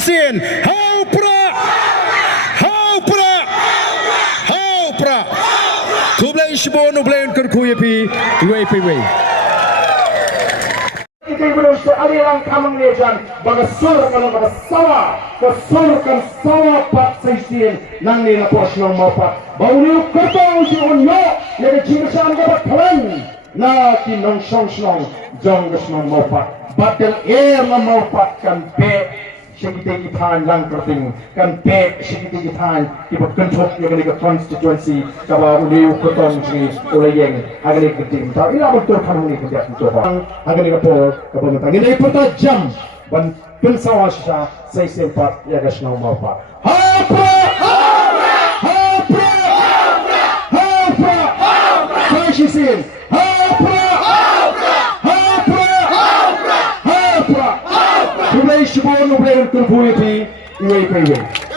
Sien, Hau Prah, Hau Prah, Hau Prah. Tublai Shibon, Ublain Kurkuyapi, Waypay. Belum sealiran kamang lejan bagasur kalau bagasur sawa pak saisin nang ni lapor siang Mawpat bau ni kotong si onyo yang kyrshan dapat klan na ki Nongmensong jong gasnong Mawpat batel na Mawpat kan pe sikiti itan lang kerting kan pe sikiti itan ibu kentok yang ni ke constituency kawa uli kotong si ulayeng agak keting tahu ila betul kan ni kerja itu agak ni kapol kapol tang ini peta jam ban pensawa sisa saya sempat ya gasnong Mawpat apa Sin Tublai Shibon, Ublain Kurkuyapi, Waypay.